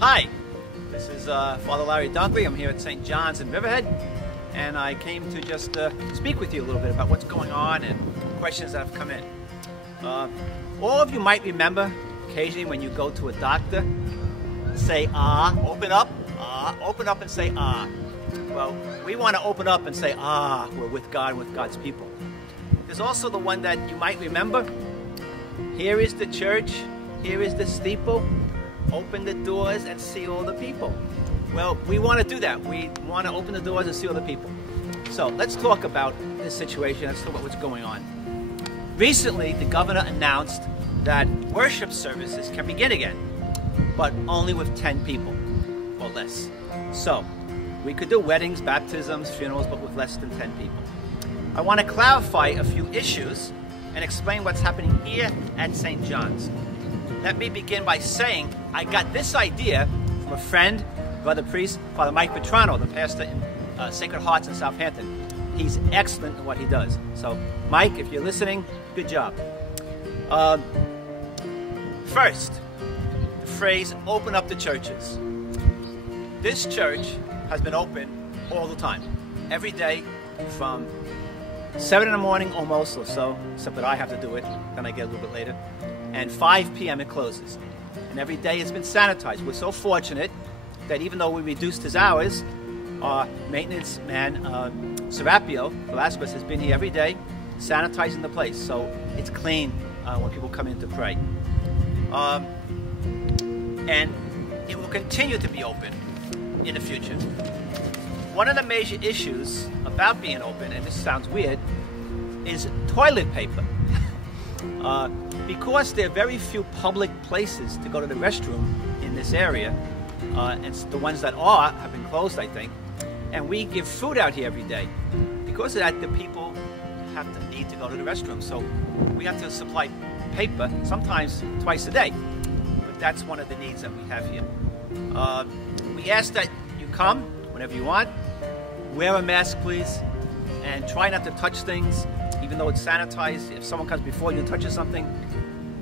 Hi, this is Father Larry Duncklee. I'm here at St. John's in Riverhead, and I came to just speak with you a little bit about what's going on and questions that have come in. All of you might remember occasionally when you go to a doctor, say open up and say Well, we want to open up and say we're with God and with God's people. There's also the one that you might remember. Here is the church, here is the steeple, open the doors and see all the people. Well, we want to do that. We want to open the doors and see all the people. So let's talk about this situation. Let's talk about what's going on. Recently, the governor announced that worship services can begin again, but only with 10 people or less. So we could do weddings, baptisms, funerals, but with less than 10 people. I want to clarify a few issues and explain what's happening here at St. John's. Let me begin by saying I got this idea from a friend, brother priest, Father Mike Petrano, the pastor in Sacred Hearts in Southampton. He's excellent in what he does. So, Mike, if you're listening, good job. First, the phrase, open up the churches. This church has been open all the time, every day from 7 in the morning almost or so, except that I have to do it, then I get a little bit later, and 5 p.m. it closes. And every day it's been sanitized. We're so fortunate that even though we reduced his hours, our maintenance man, Serapio Velasquez, has been here every day sanitizing the place, so it's clean when people come in to pray. And it will continue to be open in the future. One of the major issues about being open, and this sounds weird, is toilet paper. Because there are very few public places to go to the restroom in this area, and the ones that have been closed, I think, and we give food out here every day. Because of that, the people need to go to the restroom, so we have to supply paper, sometimes twice a day. But that's one of the needs that we have here. We ask that you come whenever you want. Wear a mask, please, and try not to touch things, even though it's sanitized. If someone comes before you and touches something,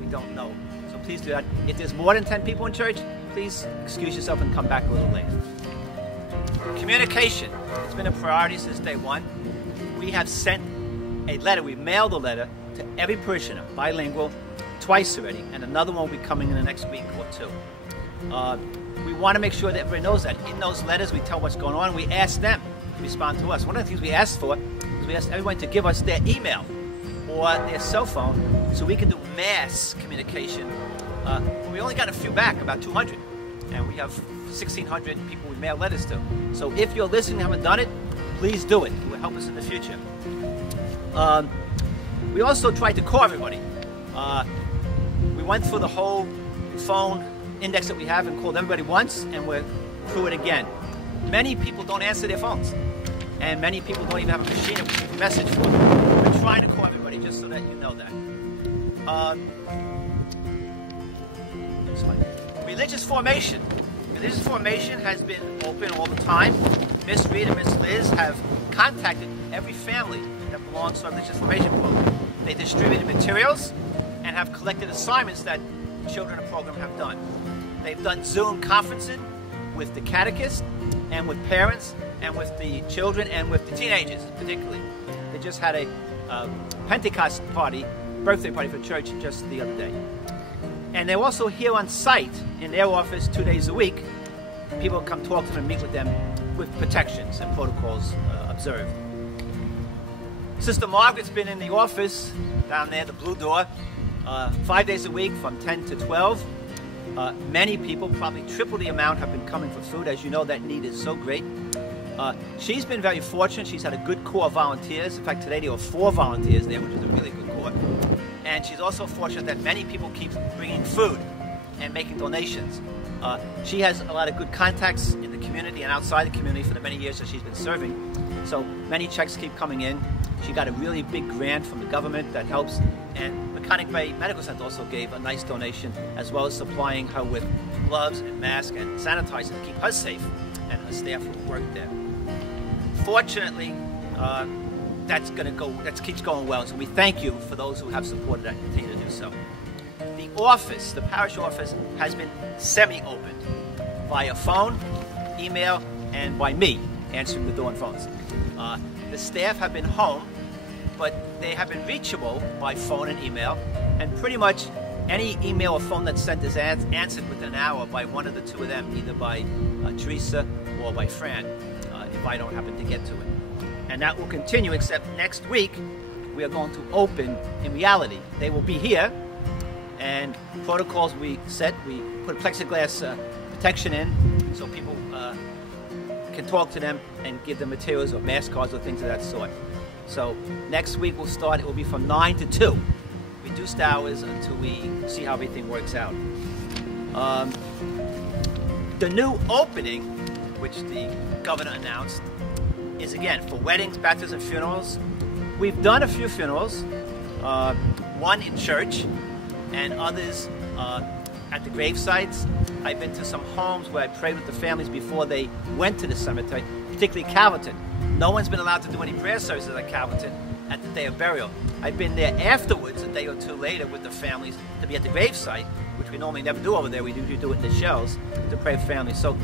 we don't know. So please do that. If there's more than 10 people in church, please excuse yourself and come back a little later. Communication. It's been a priority since day one. We have sent a letter. We mailed a letter to every parishioner, bilingual, twice already, and another one will be coming in the next week or two. We want to make sure that everybody knows that. In those letters, we tell what's going on. We ask them to respond to us. One of the things we asked for is we asked everyone to give us their email or their cell phone so we can do mass communication. We only got a few back, about 200, and we have 1,600 people we mail letters to. So if you're listening and haven't done it, please do it. It will help us in the future. We also tried to call everybody. We went through the whole phone index that we have and called everybody once, and we're through it again. Many people don't answer their phones, and many people don't even have a machine that we leave a message for. We're trying to call everybody just so that you know that. Religious formation. Religious formation has been open all the time. Miss Reed and Miss Liz have contacted every family that belongs to our religious formation program. They distributed materials and have collected assignments that children in the program have done. They've done Zoom conferencing with the catechist and with parents and with the children and with the teenagers particularly. They just had a Pentecost party, birthday party for church just the other day. And they're also here on site in their office 2 days a week. People come talk to them and meet with them with protections and protocols observed. Sister Margaret's been in the office down there, the blue door, 5 days a week from 10 to 12. Many people, probably triple the amount, have been coming for food. As you know, that need is so great. She's been very fortunate. She's had a good core of volunteers. In fact, today there were 4 volunteers there, which is a really good core. And she's also fortunate that many people keep bringing food and making donations. She has a lot of good contacts in the community and outside the community for the many years that she's been serving. So many checks keep coming in. She got a really big grant from the government that helps. And Mechanic Bay Medical Center also gave a nice donation, as well as supplying her with gloves and masks and sanitizer to keep her safe and her staff who work there. Fortunately, that keeps going well. So we thank you for those who have supported that and continue to do so. The office, the parish office, has been semi-opened. via phone, email, and by me answering the door and phones. The staff have been home, but they have been reachable by phone and email, and pretty much any email or phone that's sent is answered within an hour by one of the two of them, either by Teresa or by Fran, if I don't happen to get to it. And that will continue, except next week we are going to open in reality. They will be here, and protocols we set. We put plexiglass protection in so people can talk to them and give them materials or mask cards or things of that sort. So next week we'll start. It will be from 9 to 2. Reduced hours until we see how everything works out. The new opening, which the governor announced, is again for weddings, baptisms, and funerals. We've done a few funerals, one in church and others at the grave sites. I've been to some homes where I prayed with the families before they went to the cemetery, particularly Calverton. No one's been allowed to do any prayer services at Calverton at the day of burial. I've been there afterwards, a day or two later, with the families to be at the grave site, which we normally never do over there. We usually do it in the shells to pray for families. So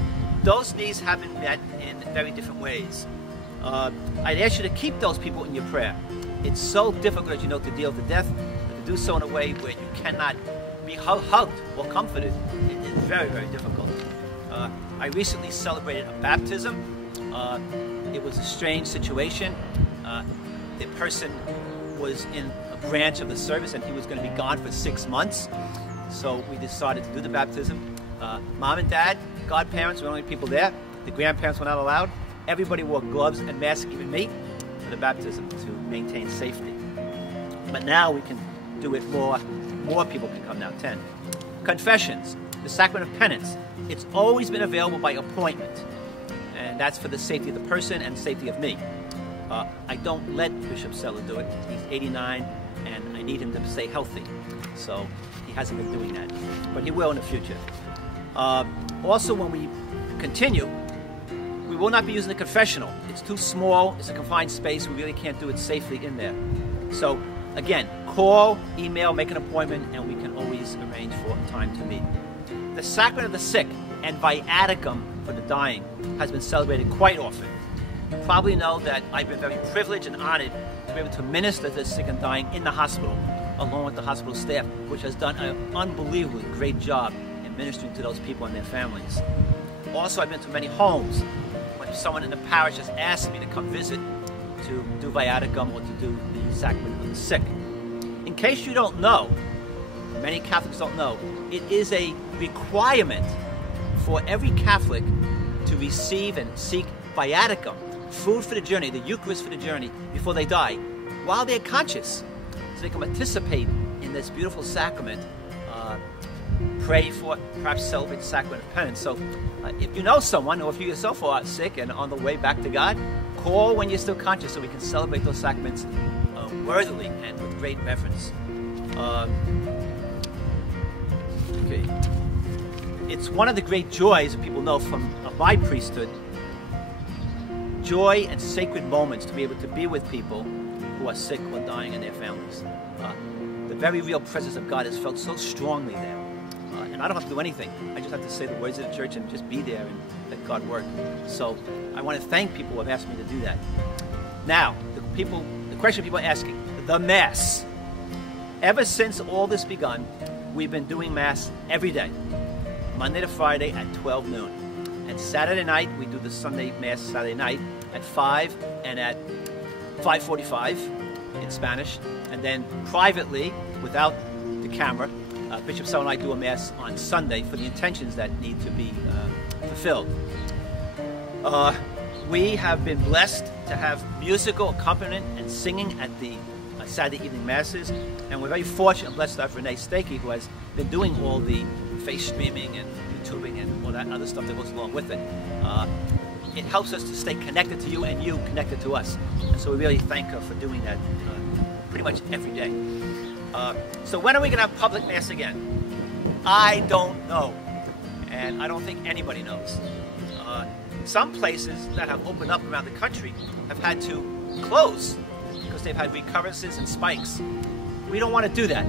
those needs have been met in very different ways. I'd ask you to keep those people in your prayer. It's so difficult, as you know, to deal with death, but to do so in a way where you cannot be hugged or comforted. It is very, very difficult. I recently celebrated a baptism. It was a strange situation. The person was in a branch of the service and he was going to be gone for 6 months. So we decided to do the baptism. Mom and Dad, godparents were the only people there. The grandparents were not allowed. Everybody wore gloves and masks, even me, for the baptism to maintain safety. But now we can do it more people can come now, 10. Confessions, the Sacrament of Penance. It's always been available by appointment. And that's for the safety of the person and safety of me. I don't let Bishop Seller do it. He's 89 and I need him to stay healthy. So he hasn't been doing that. But he will in the future. Also, when we continue, we will not be using the confessional. It's too small. It's a confined space. We really can't do it safely in there. So again, call, email, make an appointment, and we can always arrange for a time to meet. The Sacrament of the Sick and Viaticum for the dying has been celebrated quite often. You probably know that I've been very privileged and honored to be able to minister to the sick and dying in the hospital, along with the hospital staff, which has done an unbelievably great job in ministering to those people and their families. Also, I've been to many homes when someone in the parish has asked me to come visit to do Viaticum or to do the Sacrament of the Sick. In case you don't know, many Catholics don't know, it is a requirement for every Catholic to receive and seek Viaticum, food for the journey, the Eucharist for the journey, before they die, while they're conscious, so they can participate in this beautiful sacrament, pray for, perhaps celebrate the Sacrament of Penance. So if you know someone, or if you yourself are sick and on the way back to God, call when you're still conscious so we can celebrate those sacraments worthily and with great reverence. Okay. It's one of the great joys that people know from my priesthood, joy and sacred moments to be able to be with people who are sick or dying and their families. The very real presence of God is felt so strongly there. And I don't have to do anything. I just have to say the words of the church and just be there and let God work. So I want to thank people who have asked me to do that. Now, the question people are asking, the Mass. Ever since all this begun, we've been doing Mass every day, Monday to Friday at 12 noon. And Saturday night, we do the Sunday Mass Saturday night at 5 and at 5:45 in Spanish. And then privately, without the camera, Bishop Sal and I do a Mass on Sunday for the intentions that need to be fulfilled. We have been blessed to have musical accompaniment and singing at the Saturday evening Masses, and we're very fortunate and blessed to have Renee Stakey, who has been doing all the face streaming and YouTubing and all that other stuff that goes along with it. It helps us to stay connected to you and you connected to us. And so we really thank her for doing that pretty much every day. So when are we going to have public Mass again? I don't know. And I don't think anybody knows. Some places that have opened up around the country have had to close because they've had recurrences and spikes. We don't want to do that.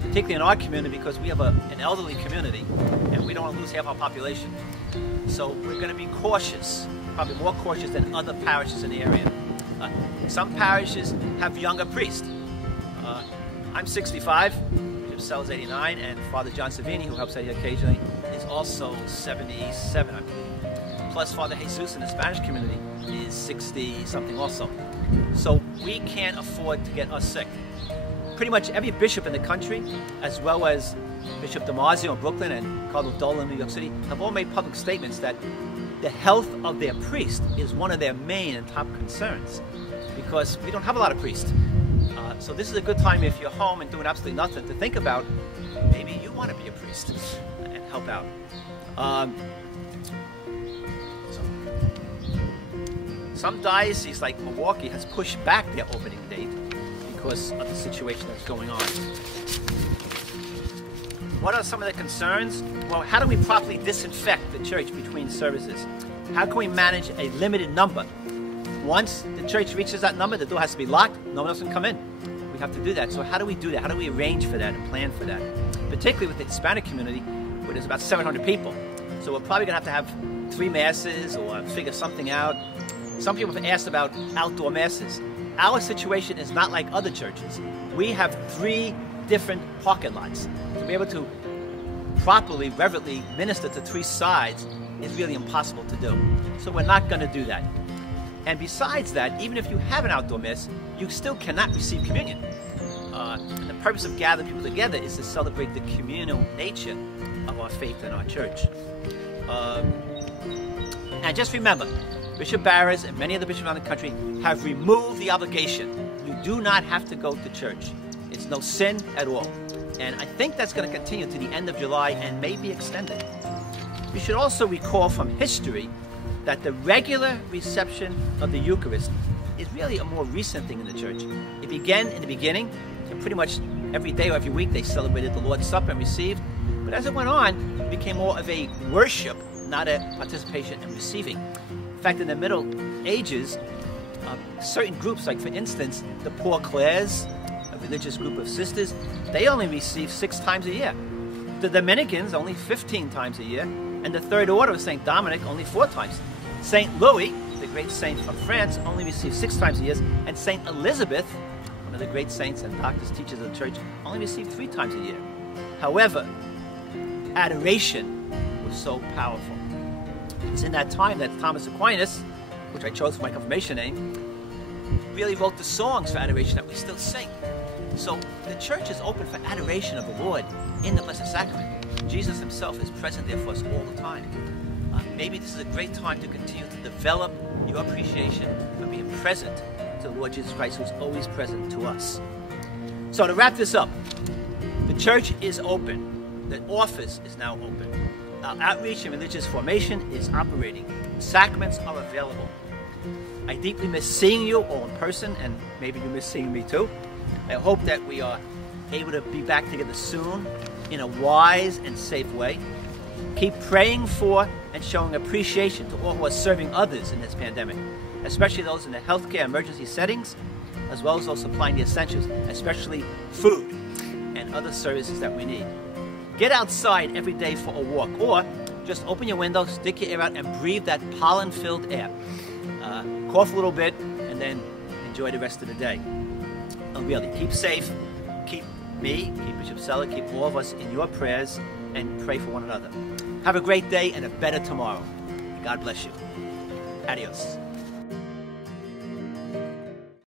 particularly in our community, because we have an elderly community and we don't want to lose half our population. So we're going to be cautious, probably more cautious than other parishes in the area. Some parishes have younger priests. I'm 65, Bishop Sell's 89, and Father John Savini, who helps out here occasionally, is also 77, I believe. Plus Father Jesus in the Spanish community is 60-something also. So we can't afford to get us sick. Pretty much every bishop in the country, as well as Bishop DiMarzio in Brooklyn and Cardinal Dolan in New York City, have all made public statements that the health of their priest is one of their main and top concerns, because we don't have a lot of priests. So this is a good time, if you're home and doing absolutely nothing, to think about maybe you want to be a priest and help out. Some dioceses like Milwaukee has pushed back their opening date because of the situation that's going on. What are some of the concerns? Well, how do we properly disinfect the church between services? How can we manage a limited number? Once the church reaches that number, the door has to be locked, no one else can come in. We have to do that. So how do we do that? How do we arrange for that and plan for that? Particularly with the Hispanic community, where there's about 700 people. So we're probably going to have 3 masses or figure something out. Some people have asked about outdoor masses. Our situation is not like other churches. We have 3 different parking lots. To be able to properly, reverently minister to 3 sides is really impossible to do. So we're not going to do that. And besides that, even if you have an outdoor mass, you still cannot receive communion. And the purpose of gathering people together is to celebrate the communal nature of our faith in our church. And just remember, Bishop Barras and many other bishops around the country have removed the obligation. You do not have to go to church. It's no sin at all. And I think that's going to continue to the end of July and may be extended. We should also recall from history that the regular reception of the Eucharist is really a more recent thing in the church. It began in the beginning, and pretty much every day or every week they celebrated the Lord's Supper and received. But as it went on, it became more of a worship, not a participation and receiving. In fact, in the Middle Ages, certain groups, like for instance, the Poor Clares, a religious group of sisters, they only received 6 times a year. The Dominicans, only 15 times a year. And the Third Order of St. Dominic, only 4 times. St. Louis, the great saint from France, only received 6 times a year. And St. Elizabeth, one of the great saints and doctors, teachers of the church, only received 3 times a year. However, adoration was so powerful. It's in that time that Thomas Aquinas, which I chose for my confirmation name, really wrote the songs for adoration that we still sing. So the church is open for adoration of the Lord in the Blessed Sacrament. Jesus himself is present there for us all the time. Maybe this is a great time to continue to develop your appreciation for being present to the Lord Jesus Christ, who's always present to us. So to wrap this up, the church is open. The office is now open. Our outreach and religious formation is operating. Sacraments are available. I deeply miss seeing you all in person, and maybe you miss seeing me too. I hope that we are able to be back together soon in a wise and safe way. Keep praying for and showing appreciation to all who are serving others in this pandemic, especially those in the healthcare emergency settings, as well as those supplying the essentials, especially food and other services that we need. Get outside every day for a walk, or just open your window, stick your ear out, and breathe that pollen-filled air. Cough a little bit, and then enjoy the rest of the day. And really, keep safe. Keep me, keep Bishop Sella, keep all of us in your prayers, and pray for one another. Have a great day and a better tomorrow. God bless you. Adios.